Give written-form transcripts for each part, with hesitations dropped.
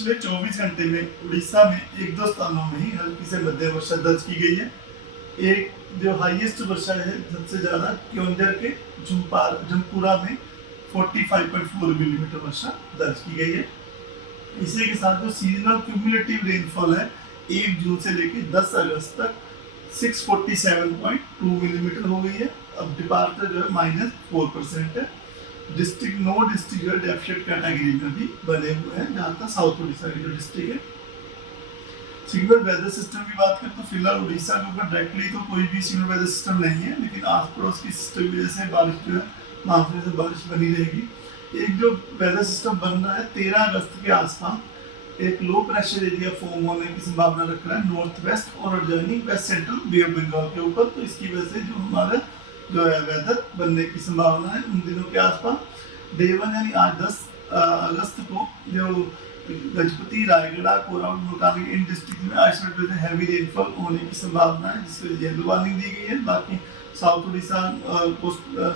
पिछले 24 घंटे में उड़ीसा में एक दो स्थानों में ही हल्की से मध्यम वर्षा दर्ज की गई है। एक जो हाईएस्ट वर्षा है सबसे ज्यादा क्योंझर के जमपुरा में 45.4 मिलीमीटर वर्षा दर्ज की गई है। इसी के साथ जो सीजनल क्यूमुलेटिव रेनफॉल है 1 जून से लेकर 10 अगस्त तक 647.2 मिलीमीटर हो गई है। अब डिपार्चर जो है -4% है। डिस्ट्रिक्ट जो है डेफिशिएंट कैटेगरी में भी बने हुए हैं, जहाँ तक साउथ उड़ीसा की जो डिस्ट्रिक्ट है। सिग्नल वेदर सिस्टम की बात करें तो फिलहाल उड़ीसा के ऊपर डायरेक्टली तो कोई भी सिग्नल वेदर सिस्टम नहीं है, लेकिन आस पड़ोस की सिस्टम की वजह से बारिश जो है मानसून से बारिश बनी रहेगी। एक जो वेदर सिस्टम बन रहा है 13 अगस्त के आसपास एक लो प्रेशर एरिया फॉर्म होने की संभावना रख रहा है नॉर्थ वेस्ट और adjoining west central bay of Bengal के ऊपर। तो इसकी वजह से जो हमारा जो है वेदर बनने की संभावना है उन दिनों के आसपास। डे 1 यानी आज 10 अगस्त को जो गजपति रायगढ़ कोरापुट मुल्तान इन डिस्ट्रिक्ट में आइसोलेटेड हैवी रेनफॉल होने की संभावना है, जिसके येलो वार्निंग दी गई है। बाकी south Orissa,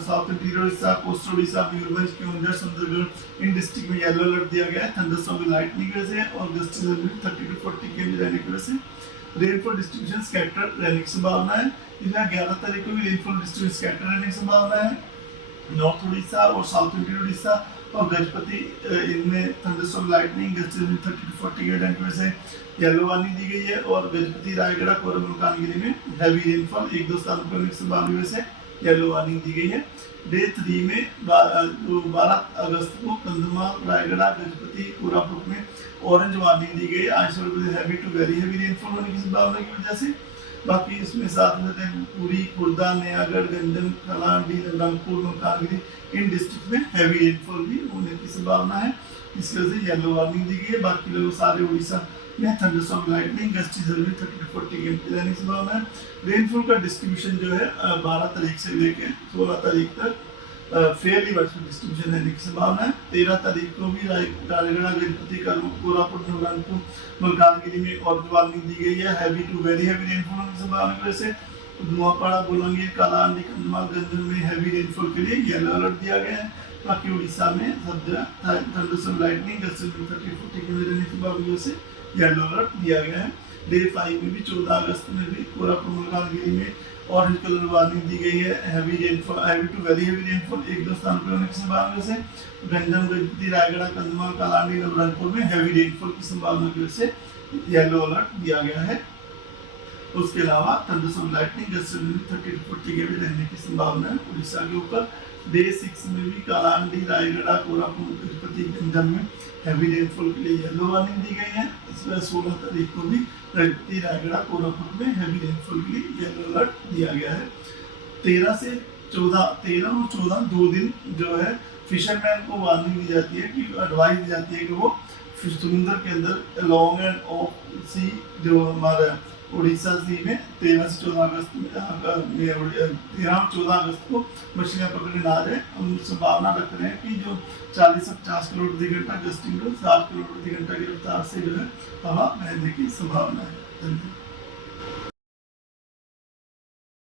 south interior Orissa, coastal Orissa, Mayurbhanj, Keonjhar, Sundargarh इन डिस्ट्रिक्ट में येलो अलर्ट दिया गया है थंडरस्टॉर्म विद लाइटनिंग की वजह से और गस्टी 30 to 40 km रहने की वजह से। रेनफॉल डिस्ट्रीब्यूशन स्कैटर्ड रहने की संभावना है। इसमें 11 तारीख को भी रेनफॉल डिस्ट्रीब्यूशन स्कैटर्ड रहने की संभावना है। नॉर्थ उड़ीसा और साउथ इंटीरियर उड़ीसा और गजपति इनमें thunderstorm lightning gusty 30 to 40 km रहने की वजह से येलो वार्निंग दी गई है। और गजपति रायगढ़ कोरबा मुल्तानगिरी में हैवी रेनफॉल 1-2 स्थानों पर होने की संभावना से येलो वार्निंग दी गई है। डे 3 में 12 अगस्त को कंधमाल, रायगढ़, गजपति, कोरापुट में ऑरेंज वार्निंग दी गई isolated heavy to very heavy rainfall होने की संभावना की वजह से। बाकी इसमें साथ में पूरी, खुर्दा, नयागढ़, गंजम, कलांडी, रंगपुर, मुल्तानगिरी इन डिस्ट्रिक्ट में हैवी रेनफॉल भी होने की संभावना है। इसकी वजह से येलो वार्निंग दी गई है। बाकी लोग सारे उड़ीसा में thunderstorm lightning gusty 30 to 40 km रहने की संभावना है। रेनफॉल का डिस्ट्रीब्यूशन जो है 12 तारीख से लेकर 16 तारीख तक फेयरली वाइडस्प्रेड डिस्ट्रीब्यूशन रहने की संभावना है। 13 तारीख को भी रायगढ़, गजपति, कोरापुट, नवरंगपुर, मुल्तानगिरी में ऑरेंज वार्निंग दी गई है heavy to very heavy rainfall होने की संभावना की वजह से। नुआपाड़ा, बोलांगीर, कालाहांडी, कंधमाल, गंजम में हैवी रेनफॉल के लिए येलो अलर्ट दिया गया है। बाकी उड़ीसा में सब जगह थंडरस्टॉर्म लाइटनिंग गस्टी 30-40 km रहने की संभावना से येलो अलर्ट दिया गया है। डे 5 में भी 14 अगस्त में भी कोरापुट, मुल्तानगिरी में ऑरेंज कलर वार्निंग दी गई है heavy rainfall, heavy to very heavy rainfall 1-2 स्थानों पर होने की संभावना से। गंजम, गजपति, रायगढ़, कंधमाल, कालाहांडी, नवरंगपुर में हैवी रेनफॉल की संभावना की वजह से येलो अलर्ट दिया गया है। उसके अलावा thunderstorm lightning gusty 30 to 40 km रहने की संभावना है उड़ीसा के ऊपर। डे 6 में भी कालाहांडी, रायगढ़, कोरापुट, गजपति, गंजम में हैवी रेनफॉल के लिए येलो वार्निंग दी गई है। इसमें 16 तारीख को भी गजपति, रायगढ़, कोरापुट में हैवी रेनफॉल के लिए येलो अलर्ट दिया गया है। 13 और 14 2 दिन जो है फिशरमैन को वार्निंग दी जाती है कि एडवाइस दी जाती है कि वो समुद्र के अंदर लॉन्ग एंड ऑफ सी जो हमारा उड़ीसा सी में 13 से 14 अगस्त में 13 और 14 अगस्त को मछलियाँ पकड़ने ना जाए। हम संभावना रख रहे हैं कि जो 40 से 50 किलोमीटर प्रति घंटा गस्टिंग 60 किलोमीटर प्रति घंटा की रफ्तार से जो है हवा बहने की संभावना है। धन्यवाद।